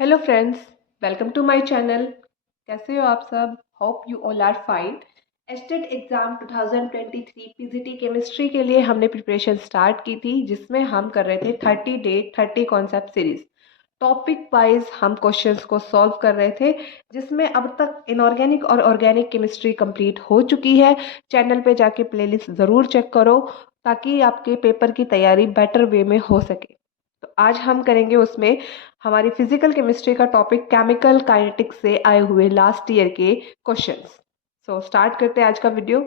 Hello friends, welcome to my channel. कैसे हो आप सब? Hope you all are fine. State exam 2023 PGT chemistry के लिए हमने प्रिपरेशन स्टार्ट की थी, जिसमें हम कर रहे थे 30 day 30 concept series. Topic wise हम क्वेश्चंस को सॉल्व कर रहे थे, जिसमें अब तक इनऑर्गेनिक और ऑर्गेनिक केमिस्ट्री कंप्लीट हो चुकी है। चैनल पे जाके प्लेलिस्ट ज़रूर चेक करो ताकि आपके पेपर की तैयारी बेटर वे में हो सके। तो आज हम करेंगे उसमें हमारी फिजिकल केमिस्ट्री का टॉपिक केमिकल काइनेटिक्स से आए हुए लास्ट ईयर के क्वेश्चंस। सो स्टार्ट करते हैं आज का वीडियो।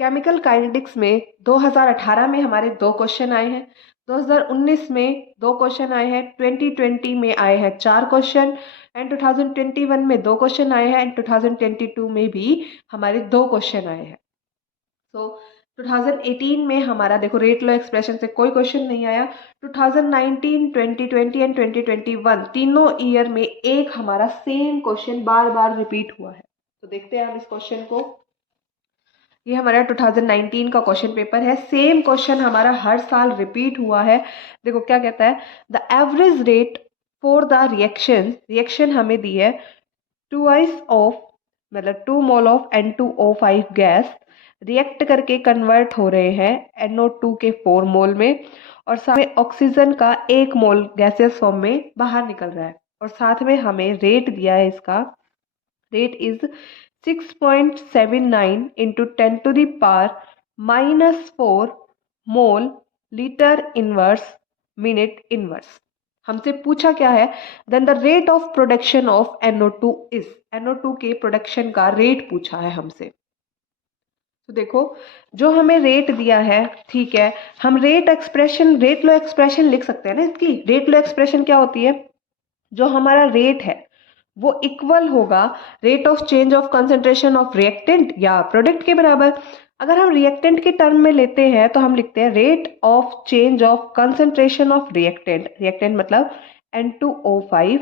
केमिकल काइनेटिक्स में 2018 में हमारे 2 क्वेश्चन आए हैं, 2019 में 2 क्वेश्चन आए हैं, 2020 में आए हैं 4 क्वेश्चन एंड 2021 में 2 क्वेश्चन आए हैं एंड 2022 में भी हमारे 2 क्वेश्चन आए हैं। सो 2018 में हमारा देखो रेट लॉ एक्सप्रेशन से कोई क्वेश्चन नहीं आया। 2019, 2020 एंड 2021 तीनों ईयर में एक हमारा सेम क्वेश्चन बार बार रिपीट हुआ है। तो देखते हैं हम इस क्वेश्चन को। ये हमारा 2019 का क्वेश्चन पेपर है। सेम क्वेश्चन हमारा हर साल रिपीट हुआ है। देखो क्या कहता है, the average rate for the reaction हमें दी है 2 ऑफ मतलब 2 mole of N2O5 gas react करके कन्वर्ट हो रहे हैं NO2 के 4 मोल में, और साथ में ऑक्सीजन का 1 मोल गैसियस फॉर्म में बाहर निकल रहा है। और साथ में हमें रेट दिया है, इसका rate is 6.79 into 10⁻⁻⁴ mole litre inverse minute inverse. हमसे पूछा क्या है, then the rate of production of NO2 is, NO2 के प्रोडक्शन का रेट पूछा है हमसे। तो देखो जो हमें रेट दिया है, ठीक है, हम रेट लो एक्सप्रेशन लिख सकते हैं ना इसकी। रेट लो एक्सप्रेशन क्या होती है, जो हमारा रेट है वो इक्वल होगा rate of change of concentration of reactant या प्रोडक्ट के बराबर। अगर हम रिएक्टेंट के टर्म में लेते हैं तो हम लिखते हैं rate of change of concentration of reactant मतलब N2O5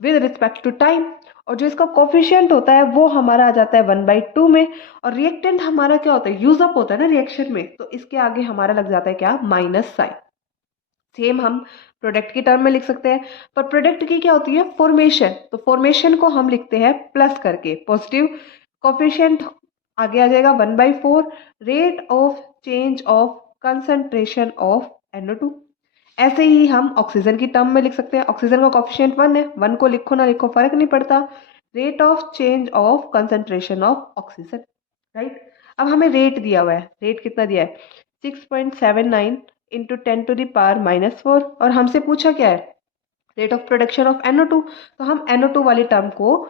with respect to time. और जो इसका कोफिशिएंट होता है वो हमारा आ जाता है 1/2 में। और रिएक्टेंट हमारा क्या होता है, यूज अप होता है ना रिएक्शन में, तो इसके आगे हमारा लग जाता है क्या, माइनस साइन। सेम हम प्रोडक्ट की टर्म में लिख सकते हैं, पर प्रोडक्ट की क्या होती है, फॉर्मेशन। तो फॉर्मेशन को हम लिखते हैं प्लस करके, पॉजिटिव कोफिशिएंट आगे आ जाएगा 1/4 rate of change of concentration of NO2। ऐसे ही हम ऑक्सीजन की टर्म में लिख सकते हैं। ऑक्सीजन का कोफिशिएंट 1 है, 1 को लिखो ना लिखो फर्क नहीं पड़ता, rate of change of concentration of oxygen, right. अब हमें रेट दिया हुआ है, रेट कितना दिया है 6.79 इंटू 10⁻⁻⁴, और हमसे पूछा क्या है, rate of production of NO2। तो हम NO2 वाली टर्म को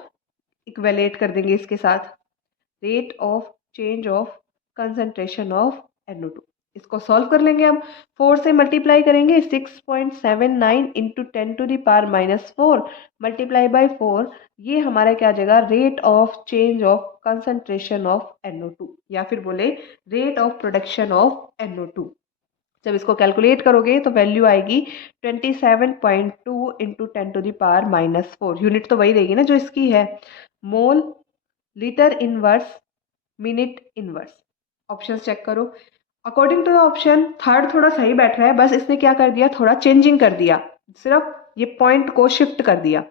इक्वेलेट कर देंगे इसके साथ, rate of change of concentration of NO2। इसको सॉल्व कर लेंगे हम, 4 से मल्टीप्लाई करेंगे, 6.79 इंटू 10⁻⁻⁴ मल्टीप्लाई बाई 4, ये हमारा क्या आ जाएगा, rate of change of concentration of NO2 या फिर बोले rate of production of NO2। जब इसको कैलकुलेट करोगे तो वैल्यू आएगी 27.2 इंटू 10⁻⁻⁴। यूनिट तो वही रहेगी ना जो इसकी है, mole litre inverse minute inverse. Option check करो। According to the option third थोड़ा सही बैठ रहा है, बस इसने क्या कर दिया, थोड़ा चेंजिंग कर दिया, सिर्फ ये पॉइंट को शिफ्ट कर दिया।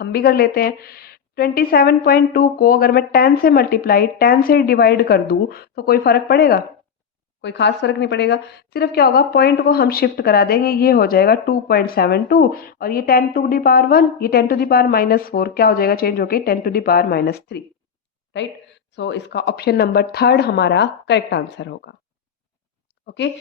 हम भी कर लेते हैं। 27.2 को अगर मैं 10 से मल्टीप्लाई 10 से डिवाइड कर दूं तो कोई फर्क पड़ेगा, कोई खास फर्क नहीं पड़ेगा। सिर्फ क्या होगा, पॉइंट को हम शिफ्ट करा देंगे, ये हो जाएगा 2.72, और ये 10⁻1 ये 10⁻⁻4 क्या हो जाएगा, चेंज होके 10⁻⁻3, राइट। सो इसका ऑप्शन नंबर थर्ड हमारा करेक्ट आंसर होगा। ओके,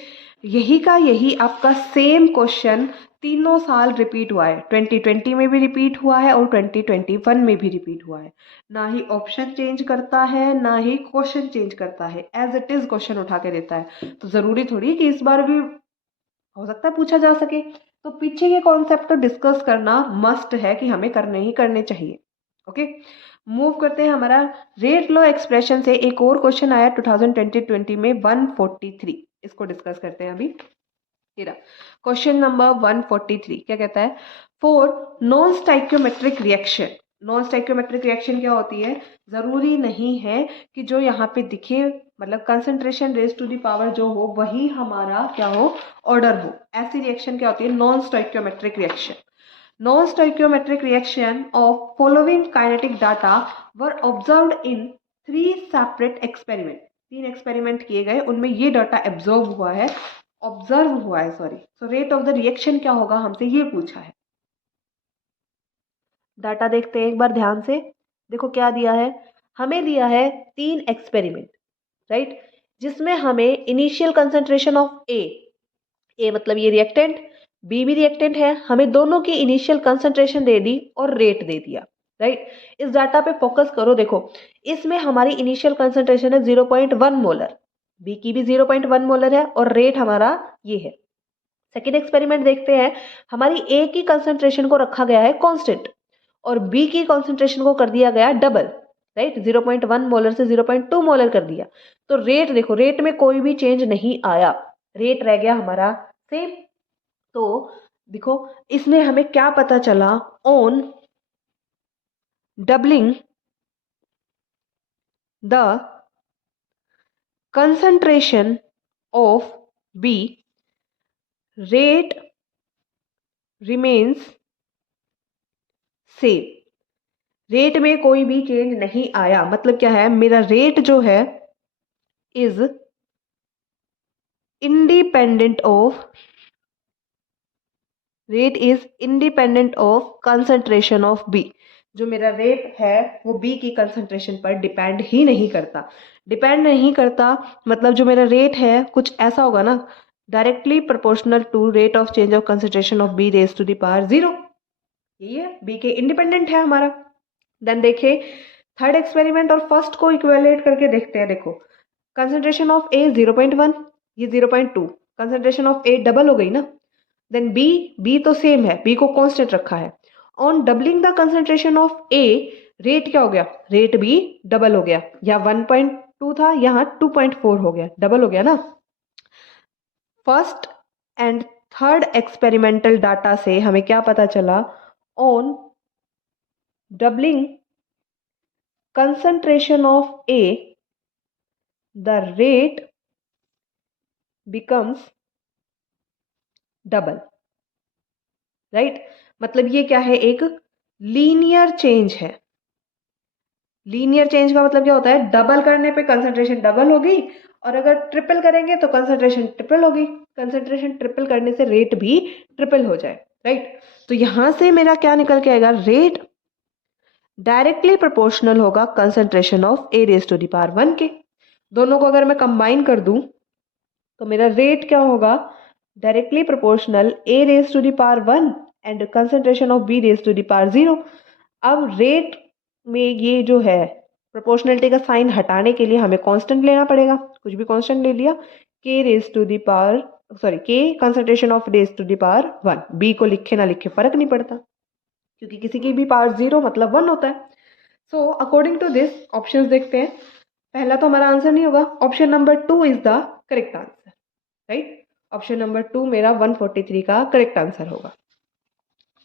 यही का यही आपका सेम क्वेश्चन तीनों साल रिपीट हुआ है, 2020 में भी रिपीट हुआ है और 2021 में भी रिपीट हुआ है। ना ही ऑप्शन चेंज करता है ना ही क्वेश्चन चेंज करता है, एज इट इज क्वेश्चन उठा के देता है। तो जरूरी थोड़ी कि इस बार भी हो सकता है पूछा जा सके। तो पीछे के कॉन्सेप्ट को डिस्कस करना मस्ट है कि हमें करने ही करने चाहिए। ओके, मूव करते हैं। हमारा रेट लॉ एक्सप्रेशन से एक और क्वेश्चन आया 2020 में 143, इसको डिस्कस करते हैं अभी। क्वेश्चन नंबर 143 क्या कहता है, for non stoichiometric reaction. Non stoichiometric reaction क्या होती है, जरूरी नहीं है कि जो यहाँ पे दिखे मतलब concentration raise to the power जो हो वही हमारा क्या हो, ऑर्डर हो। ऐसी रिएक्शन क्या होती है, non stoichiometric reaction. Non-stoichiometric reaction of following kinetic data were observed in 3 separate experiment. 3 experiment किए गए, उनमें ये डाटा ऑब्जर्व हुआ है, sorry. So rate of the reaction क्या होगा, हमसे ये पूछा है. डाटा देखते हैं एक बार ध्यान से. देखो क्या दिया है, हमें दिया है 3 एक्सपेरिमेंट, राइट, जिसमें हमें इनिशियल कंसंट्रेशन ऑफ ए मतलब ये रिएक्टेंट, बी भी रिएक्टेंट है, हमें दोनों की इनिशियल कंसंट्रेशन दे दी और रेट दे दिया, राइट. इस डाटा पे फोकस करो. देखो इसमें हमारी इनिशियल कंसंट्रेशन है 0.1 मोलर, बी की भी 0.1 मोलर है और रेट हमारा ये है. सेकेंड एक्सपेरिमेंट देखते हैं, हमारी ए की कंसंट्रेशन को रखा गया है कांस्टेंट और बी की कंसंट्रेशन को कर दिया गया डबल, राइट. 0.1 मोलर से 0.2 मोलर कर दिया. तो रेट देखो, रेट में कोई भी चेंज नहीं आया, रेट रह गया हमारा सेम. तो देखो इसमें हमें क्या पता चला, on doubling the concentration of B rate remains same. Rate में कोई भी चेंज नहीं आया. मतलब क्या है, मेरा रेट जो है is independent of concentration of B. जो मेरा रेट है वो बी की कंसंट्रेशन पर डिपेंड ही नहीं करता. मतलब जो मेरा रेट है कुछ ऐसा होगा ना, directly proportional to rate of change of concentration of B raise to the power 0. यही है, बी के इंडिपेंडेंट है हमारा. देन देखे थर्ड एक्सपेरिमेंट और फर्स्ट को इक्वेलेट करके देखते हैं. देखो कंसंट्रेशन ऑफ ए 0.1, ये 0.2, कंसंट्रेशन ऑफ ए डबल हो गई ना. देन बी तो सेम है, बी को कांस्टेंट रखा है. On doubling the concentration of a rate क्या हो गया, रेट भी डबल हो गया. यहाँ 1.2 था, यहाँ 2.4 हो गया, डबल हो गया ना. First and third experimental data से हमें क्या पता चला, on doubling concentration of A the rate becomes double, right. मतलब ये क्या है, एक लीनियर चेंज है. लीनियर चेंज का मतलब क्या होता है, डबल करने पे कंसंट्रेशन डबल होगी और अगर ट्रिपल करेंगे तो कंसंट्रेशन ट्रिपल होगी. कंसंट्रेशन ट्रिपल करने से रेट भी ट्रिपल हो जाए, राइट. तो यहां से मेरा क्या निकल के आएगा, रेट डायरेक्टली प्रोपोर्शनल होगा concentration of A raise to the power 1 के. दोनों को अगर मैं कंबाइन कर दूं तो मेरा रेट क्या होगा, directly proportional A raise to the power 1 and concentration of B raise to the power 0. अब रेट में ये जो है प्रोपोर्शनलिटी का साइन हटाने के लिए हमें कांस्टेंट लेना पड़ेगा. कुछ भी कांस्टेंट ले लिया, के रेज टू द पावर के concentration of raise to the power 1. B को लिखे ना लिखे फर्क नहीं पड़ता, क्योंकि किसी की भी पावर 0 मतलब 1 होता है. So according to this options देखते हैं. पहला तो हमारा आंसर नहीं होगा, option number 2 is the correct answer, right. Option number 2 मेरा 143 का करेक्ट आंसर होगा.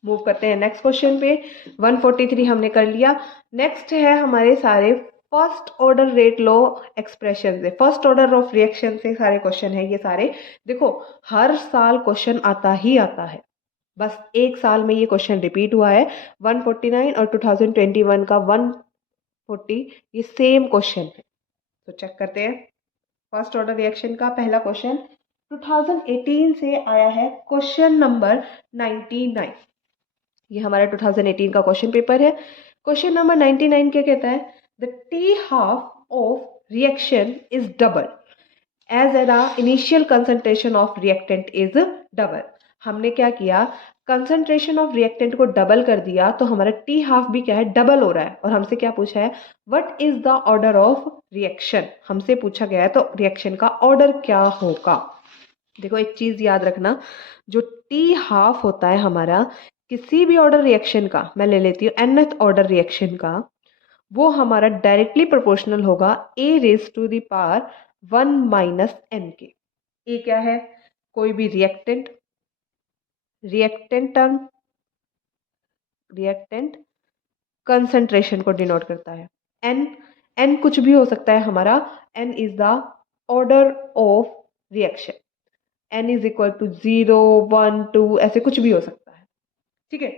मूव करते हैं नेक्स्ट क्वेश्चन पे. 143 हमने कर लिया. नेक्स्ट है हमारे सारे first order rate law expression से, फर्स्ट ऑर्डर ऑफ रिएक्शन से सारे क्वेश्चन है ये सारे. देखो हर साल क्वेश्चन आता ही आता है, बस एक साल में ये क्वेश्चन रिपीट हुआ है. 149 और 2021 का 140 ये सेम क्वेश्चन है. तो चेक करते हैं फर्स्ट ऑर्डर रिएक्शन का पहला क्वेश्चन 2018 से आया है, क्वेश्चन नंबर 99. ये हमारा 2018 का क्वेश्चन पेपर है. क्वेश्चन नंबर 99 क्या कहता है, the t half of reaction is double as the initial concentration of reactant is double. हमने क्या किया, कंसंट्रेशन ऑफ रिएक्टेंट को डबल कर दिया, तो हमारा टी हाफ भी क्या है, डबल हो रहा है. और हमसे क्या पूछा है, what is the order of reaction, हमसे पूछा गया है. तो रिएक्शन का ऑर्डर क्या होगा. देखो एक चीज याद रखना, जो टी हाफ होता है हमारा किसी भी ऑर्डर रिएक्शन का, मैं ले लेती हूँ nth ऑर्डर रिएक्शन का, वो हमारा डायरेक्टली प्रोपोर्शनल होगा A raise to the power 1 minus n k. A क्या है, कोई भी रिएक्टेंट टर्म, रिएक्टेंट कंसंट्रेशन को डिनोट करता है. एन कुछ भी हो सकता है हमारा, n is the order of reaction. N is equal to 0 1 2 ऐसे कुछ भी हो सकता है, ठीक है.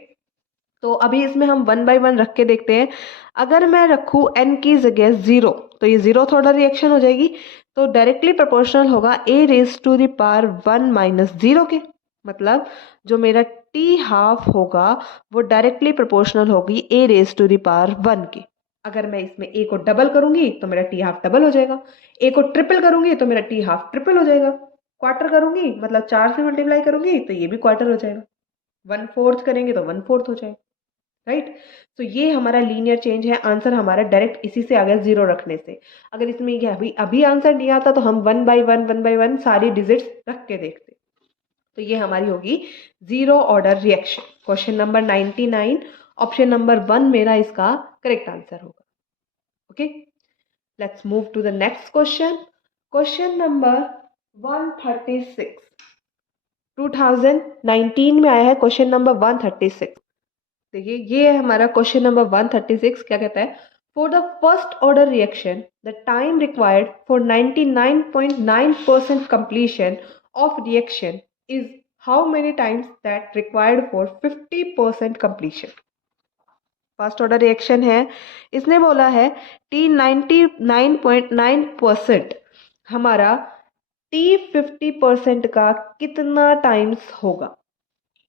तो अभी इसमें हम 1 बाय 1 रख के देखते हैं। अगर मैं रखूँ n की जगह 0, तो ये 0th ऑर्डर रिएक्शन हो जाएगी। तो डायरेक्टली प्रोपोर्शनल होगा a raise to the power 1 minus 0 के। मतलब जो मेरा t हाफ होगा वो डायरेक्टली प्रोपोर्शनल होगी a raise to the power 1 के। अगर मैं इसमें a को डबल करूंगी तो मेरा t हाफ डबल हो जाएगा, a को ट्रिपल करूंगी तो मेरा t हाफ ट्रिपल हो जाएगा, क्वार्टर करूंगी मतलब 4 से मल्टीप्लाई करूंगी तो ये भी क्वार्टर हो जाएगा, 1/4 करेंगे तो 1/4 हो जाएगा, राइट। तो ये हमारा लीनियर चेंज है। आंसर हमारा डायरेक्ट इसी से आ गया 0 रखने से। अगर इसमें ये अभी अभी आंसर नहीं आता तो हम 1 बाय 1 सारी डिजिट्स रख के देखते। तो ये हमारी होगी 0 order reaction. Question number 99 option number 1 मेरा इसका करेक्ट आंसर होगा। Okay, let's move to the next question. Question number 136 2019 में आया है। क्वेश्चन नंबर 136, देखिए ये है हमारा क्वेश्चन नंबर 136। क्या कहता है, for the first order reaction the time required for 99.9% completion of reaction is how many times that required for 50% completion. First order reaction है, इसने बोला है टी 99.9% हमारा टी 50% का कितना टाइम्स होगा।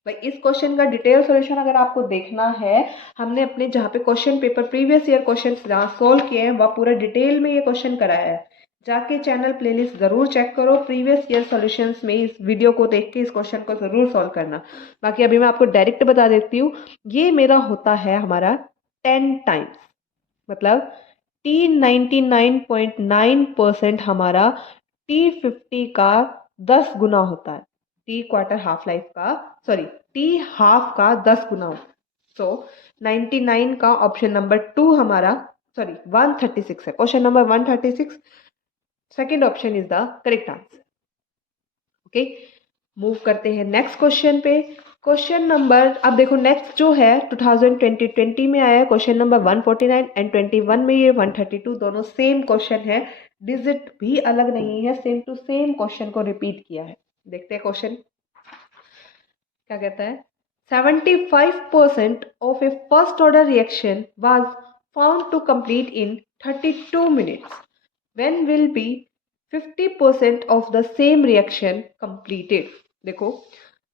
भाई इस क्वेश्चन का डिटेल सॉल्यूशन अगर आपको देखना है, हमने अपने जहाँ पे question paper previous year question जहाँ सोल्व किए हैं वह पूरा डिटेल में ये क्वेश्चन कराया है। जाके चैनल प्लेलिस्ट ज़रूर चेक करो, प्रीवियस ईयर सॉल्यूशंस में इस वीडियो को देख के इस क्वेश्चन को ज़रूर सॉल्व करना। बाकी अभी मैं आपको डायरेक्ट बता देती हूँ, ये मेरा होता है हमारा 10 टाइम्स। मतलब टी 99.9% हमारा टी 50 का 10 गुना होता है। टी क्वार्टर हाफ लाइफ का, सॉरी टी हाफ का 10 गुना होता है। सो 99 का ऑप्शन नंबर 2 हमारा, सॉरी 136 है। Question number 136 second option is the correct answer. Okay, move करते हैं नेक्स्ट क्वेश्चन पे। क्वेश्चन नंबर, अब देखो नेक्स्ट जो है 2020 में आया है क्वेश्चन नंबर 149 एंड 21 में ये 132, दोनों सेम क्वेश्चन है, डिजिट भी अलग नहीं है, सेम टू सेम क्वेश्चन को रिपीट किया है। देखते हैं क्वेश्चन क्या कहता है। 75% of a first order reaction was found to complete in 32 minutes, when will be 50% of the same reaction completed. देखो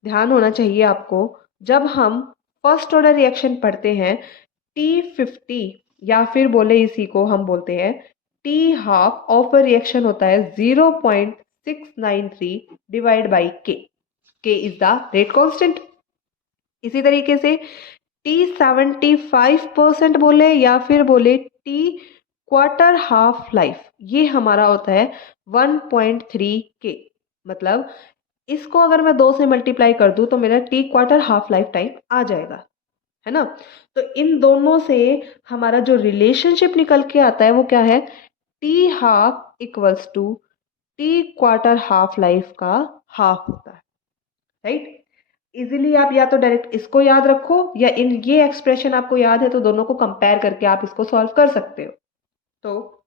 ध्यान होना चाहिए आपको, जब हम फर्स्ट ऑर्डर रिएक्शन पढ़ते हैं T50 या फिर बोले इसी को हम बोलते हैं T half of a reaction होता है 0.693 divide by K। K is the rate constant. इसी तरीके से T75% बोले या फिर बोले T क्वार्टर हाफ लाइफ, ये हमारा होता है 1.3 K। मतलब इसको अगर मैं 2 से मल्टीप्लाई कर दूं तो मेरा T quarter half life time आ जाएगा, है ना। तो इन दोनों से हमारा जो रिलेशनशिप निकल के आता है वो क्या है, t half equals to t quarter half life का हाफ होता है, राइट। इजीली आप या तो डायरेक्ट इसको याद रखो या इन ये एक्सप्रेशन आपको याद है तो दोनों को कंपेयर करके आप इसको सॉल्व कर सकते हो। तो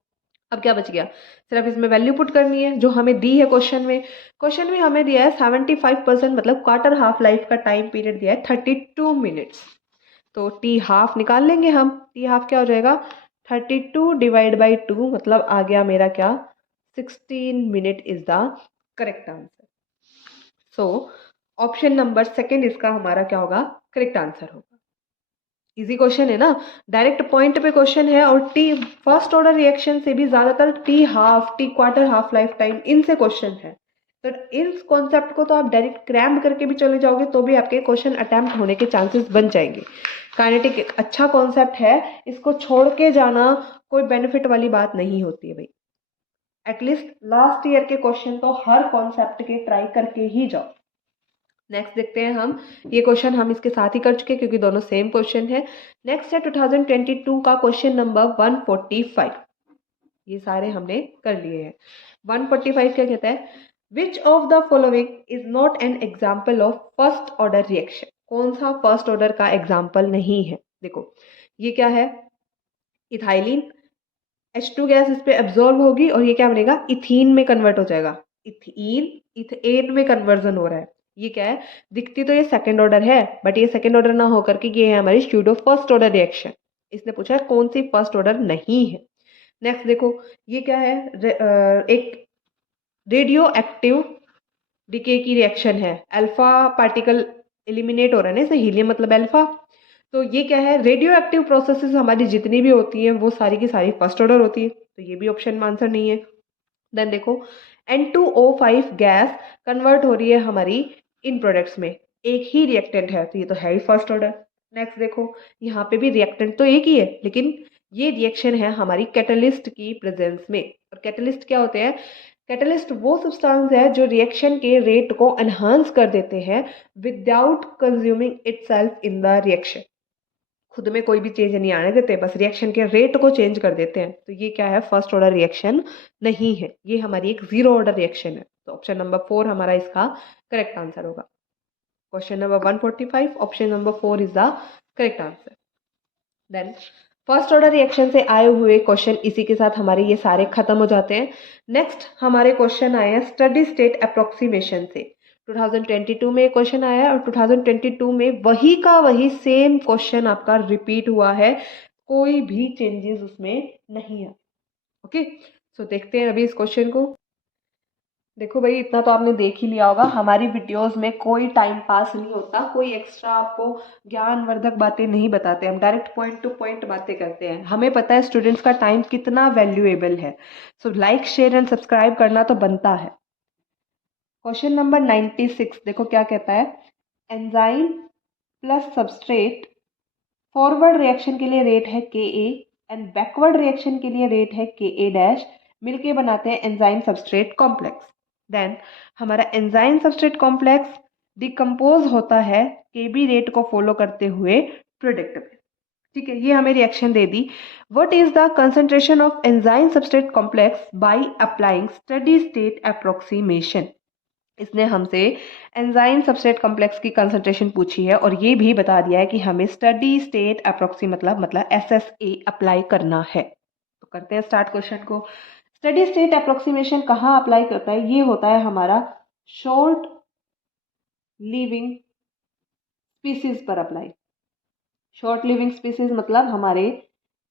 अब क्या बच गया, सिर्फ इसमें वैल्यू पुट करनी है जो हमें दी है क्वेश्चन में। क्वेश्चन में हमें दिया है 75% मतलब क्वार्टर हाफ लाइफ का टाइम पीरियड दिया है 32 मिनट्स। तो टी हाफ निकाल लेंगे हम। टी हाफ क्या हो जाएगा, 32 डिवाइड बाई 2 मतलब आ गया मेरा क्या, 16 minute is the correct answer. So option number second इसका हमारा क्या होगा, करेक्ट आंसर होगा। इजी क्वेश्चन है ना, डायरेक्ट पॉइंट पे क्वेश्चन है और टी फर्स्ट ऑर्डर रिएक्शन से भी ज्यादातर T half, T quarter half life time, इनसे क्वेश्चन है। तो इस कॉन्सेप्ट को तो आप डायरेक्ट क्रैम्प करके भी चले जाओगे तो भी आपके क्वेश्चन अटेम्प्ट होने के चांसेस बन जाएंगे। काइनेटिक एक अच्छा कॉन्सेप्ट है, इसको छोड़ के जाना कोई बेनिफिट वाली बात नहीं होती है भाई। एटलीस्ट लास्ट ईयर के क्वेश्चन तो हर कॉन्सेप्ट के ट्राई करके ही जाओ। नेक्स्ट देखते हैं हम, ये क्वेश्चन हम इसके साथ ही कर चुके हैं क्योंकि दोनों सेम क्वेश्चन है। नेक्स्ट है 2022 का क्वेश्चन नंबर 145। ये सारे हमने कर लिए हैं। 145 क्या कहता है, which of the following is not an example of first order reaction. कौन सा फर्स्ट ऑर्डर का एग्जाम्पल नहीं है। देखो ये क्या है, इथाइलिन, H2 गैस इस पे एब्जॉर्ब होगी और ये क्या बनेगा, इथीन में कन्वर्ट हो जाएगा। इथीन इथेन में कन्वर्जन हो रहा है। ये क्या है, दिखती तो ये सेकंड ऑर्डर है, बट ये सेकंड ऑर्डर ना होकर के ये है हमारी स्यूडो फर्स्ट ऑर्डर रिएक्शन। इसने पूछा है कौन सी फर्स्ट ऑर्डर नहीं है। नेक्स्ट देखो, ये क्या है, एक रेडियो एक्टिव डीके की रिएक्शन है। अल्फा पार्टिकल एलिमिनेट हो रहा है ना, इसे हीलियम मतलब अल्फा। तो ये क्या है, रेडियो एक्टिव प्रोसेसेस हमारी जितनी भी होती हैं वो सारी की सारी फर्स्ट ऑर्डर होती है, तो ये भी ऑप्शन में आंसर नहीं है। देन देखो, N2O5 गैस कन्वर्ट हो रही है हमारी इन प्रोडक्ट्स में, एक ही रिएक्टेंट है, तो ये तो है ही फर्स्ट ऑर्डर। नेक्स्ट देखो, यहाँ पे भी रिएक्टेंट तो एक ही है, लेकिन ये रिएक्शन है हमारी कैटलिस्ट की प्रेजेंस में। और कैटलिस्ट क्या होते हैं, कैटलिस्ट वो सब्सटेंस है जो रिएक्शन के रेट को एनहांस कर देते हैं without consuming itself in the reaction. खुद में कोई भी चेंज नहीं आने देते, बस रिएक्शन के रेट को चेंज कर देते हैं। तो ये क्या है, फर्स्ट ऑर्डर रिएक्शन नहीं है, ये हमारी एक जीरो ऑर्डर रिएक्शन है। तो ऑप्शन नंबर 4 हमारा इसका करेक्ट आंसर होगा। Question number 145, option number 4 is the correct answer. Then first order reaction से आए हुए क्वेश्चन इसी के साथ हमारे ये सारे खत्म हो जाते हैं। नेक्स्ट हमारे क्वेश्चन आए हैं स्टडी स्टेट अप्रोक्सीमेशन से। 2022 में क्वेश्चन आया है और 2022 में वही का वही सेम क्वेश्चन आपका रिपीट हुआ है, कोई भी चेंजेस उसमें नहीं है। ओके, सो देखते हैं अभी इस क्वेश्चन को। देखो भाई, इतना तो आपने देख ही लिया होगा, हमारी वीडियोस में कोई टाइम पास नहीं होता, कोई एक्स्ट्रा आपको ज्ञानवर्धक बातें नहीं बताते, हम डायरेक्ट पॉइंट टू पॉइंट बातें करते हैं। हमें पता है स्टूडेंट्स का टाइम कितना वैल्यूएबल है, so like share and subscribe करना तो बनता है। क्वेश्चन नंबर 96 देखो क्या कहता है, enzyme plus substrate forward reaction के लिए रेट है के ए एंड बैकवर्ड रिएक्शन के लिए रेट है के ए डैश, मिलके बनाते हैं एंजाइम सबस्ट्रेट कॉम्प्लेक्स। देन हमारा एंजाइम सबस्ट्रेट कॉम्प्लेक्स डिकम्पोज होता है के बी रेट को फॉलो करते हुए प्रोडक्ट में। ठीक है, ये हमें reaction they the. What is the concentration of enzyme substrate complex by applying steady state approximation. इसने हमसे एंजाइम सबस्ट्रेट कॉम्प्लेक्स की कंसंट्रेशन पूछी है और ये भी बता दिया है कि हमें स्टडी स्टेट अप्रोक्सी मतलब SSA अप्लाई करना है। तो करते हैं स्टार्ट क्वेश्चन को। स्टडी स्टेट अप्रोक्सीमेशन कहाँ अप्लाई करता है, ये होता है हमारा शॉर्ट लिविंग स्पीसीज पर अप्लाई। शॉर्ट लिविंग स्पीसीज मतलब हमारे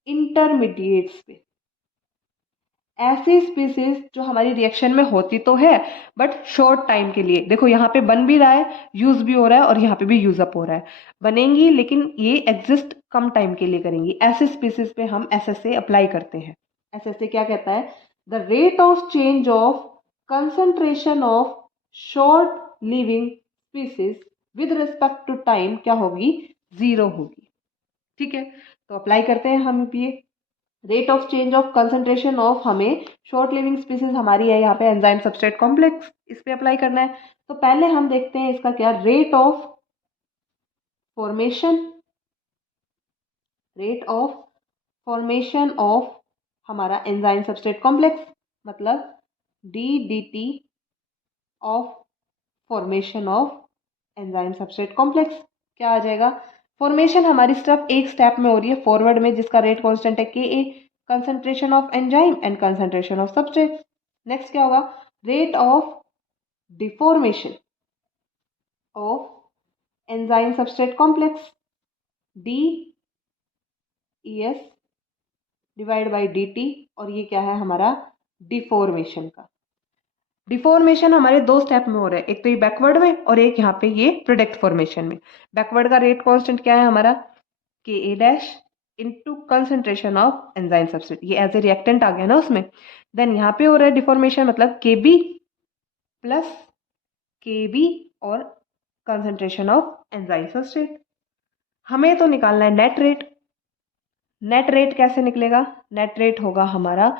इंटरमीडिएट्स पे, ऐसी स्पीसीज जो हमारी रिएक्शन में होती तो है बट शॉर्ट टाइम के लिए। देखो यहाँ पे बन भी रहा है, यूज भी हो रहा है और यहाँ पे भी यूज अप हो रहा है, बनेंगी लेकिन ये एग्जिस्ट कम टाइम के लिए करेंगी। ऐसे स्पीसीज पे हम SSA अप्लाई करते हैं। SSA क्या कहता है, the rate of change of concentration of short living species with respect to time क्या होगी, जीरो होगी। ठीक है, तो अप्लाई करते हैं हम ये rate of change of concentration of, हमें शॉर्ट लिविंग स्पीसीज हमारी है यहाँ पे एंजाइम सबस्ट्रेट कॉम्प्लेक्स, इस पे अप्लाई करना है। तो पहले हम देखते हैं इसका क्या, rate of formation, rate of formation of हमारा एंजाइम सबस्ट्रेट कॉम्प्लेक्स मतलब DDT of formation of enzyme substrate complex क्या आ जाएगा। फॉर्मेशन हमारी सिर्फ एक स्टेप में हो रही है फॉरवर्ड में, जिसका रेट कांस्टेंट है के, concentration of enzyme and concentration of substrate. Next क्या होगा, rate of deformation of enzyme substrate complex DES divide by DT, और ये क्या है हमारा डिफॉर्मेशन का। डिफॉर्मेशन हमारे दो स्टेप में हो रहा है, एक तो ये बैकवर्ड में और एक यहाँ पे ये प्रोडक्ट फॉर्मेशन में। बैकवर्ड का रेट कांस्टेंट क्या है हमारा, के dash into concentration of enzyme substrate, ये एज ए रिएक्टेंट आ गया ना उसमें। देन यहाँ पे हो रहा है डिफॉर्मेशन मतलब KB प्लस KB और कंसंट्रेशन ऑफ एंजाइम सबस्ट्रेट। हमें तो निकालना है नेट रेट। नेट रेट कैसे निकलेगा, नेट रेट होगा हमारा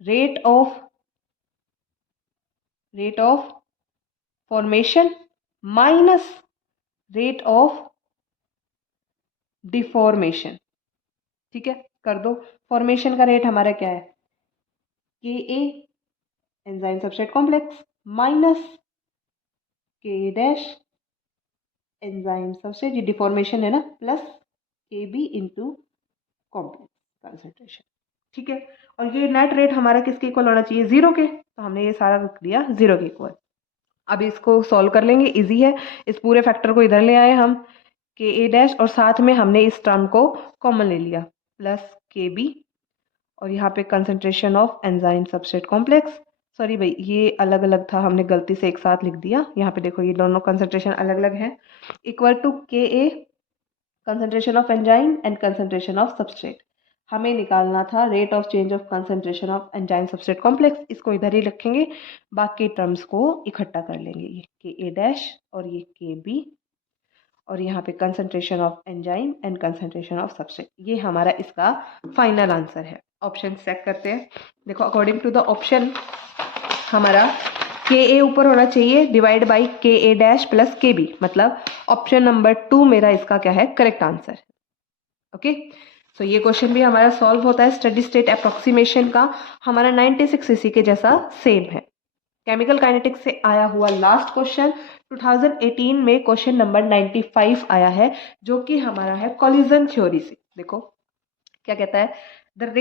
rate of formation minus rate of deformation. ठीक है, कर दो। फॉर्मेशन का रेट हमारा क्या है, KA enzyme substrate complex minus के डैश एंजाइम सबस्ट्रेट, ये डिफॉर्मेशन है ना, plus KB into complex concentration. ठीक है, और ये नेट रेट हमारा किसके इक्वल होना चाहिए, जीरो के, तो हमने ये सारा रख दिया जीरो के इक्वल। अब इसको सॉल्व कर लेंगे, इजी है। इस पूरे फैक्टर को इधर ले आए हम, के ए डैश, और साथ में हमने इस टर्म को कॉमन ले लिया, प्लस के बी, और यहाँ पे concentration of enzyme substrate complex, sorry भाई ये अलग अलग था, हमने गलती से एक साथ लिख दिया। यहाँ पे देखो ये दोनों कंसंट्रेशन अलग अलग हैं, equal to k A concentration of enzyme and concentration of substrate. हमें निकालना था rate of change of concentration of enzyme substrate complex, इसको इधर ही रखेंगे, बाकी टर्म्स को इकट्ठा कर लेंगे, ये के ए डैश और ये के बी, और यहाँ पे concentration of enzyme and concentration of substrate. ये हमारा इसका फाइनल आंसर है। ऑप्शन चेक करते हैं। देखो अकॉर्डिंग टू द ऑप्शन हमारा के ए ऊपर होना चाहिए, डिवाइड बाई के ए डैश प्लस के बी, मतलब ऑप्शन नंबर 2 मेरा इसका क्या है, करेक्ट आंसर। ओके, सो ये क्वेश्चन भी हमारा सॉल्व होता है। स्टडी स्टेट अप्रोक्सीमेशन का हमारा 96 इसी के जैसा सेम है। केमिकल काइनेटिक्स से आया हुआ लास्ट क्वेश्चन 2018 में क्वेश्चन नंबर 95 आया है, जो कि हमारा है कॉलिजन थ्योरी से। देखो क्या कहता है, द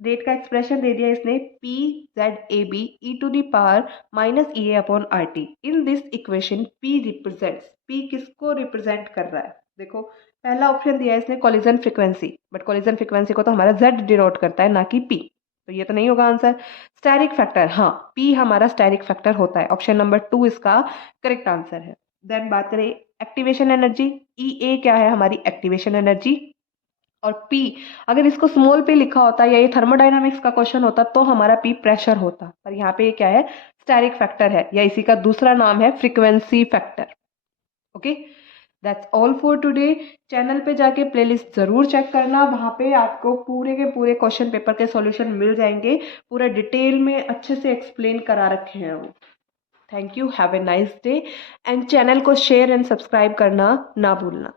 रेट का एक्सप्रेशन दे दिया इसने, P Z A B E to the power minus E A upon R T. In this equation P represents, P किसको रिप्रेजेंट कर रहा है। देखो पहला ऑप्शन दिया है इसने collision frequency, but collision frequency को तो हमारा जेड डिनोट करता है, ना कि पी, तो ये तो नहीं होगा आंसर। स्टेरिक फैक्टर, हाँ पी हमारा स्टेरिक फैक्टर होता है, ऑप्शन नंबर 2 इसका करेक्ट आंसर है। देन बात करें एक्टिवेशन एनर्जी, ई ए क्या है हमारी एक्टिवेशन एनर्जी, और P अगर इसको स्मॉल पे लिखा होता या ये थर्मोडायनामिक्स का क्वेश्चन होता तो हमारा P प्रेशर होता, पर यहाँ पे ये क्या है, स्टेरिक फैक्टर है, या इसी का दूसरा नाम है frequency factor. Okay, that's all for today. Channel पे जाके प्लेलिस्ट जरूर चेक करना, वहाँ पे आपको पूरे के पूरे क्वेश्चन पेपर के सॉल्यूशन मिल जाएंगे, पूरा डिटेल में अच्छे से एक्सप्लेन करा रखे हैं वो। Thank you, have a nice day, and channel को शेयर एंड सब्सक्राइब करना ना भूलना।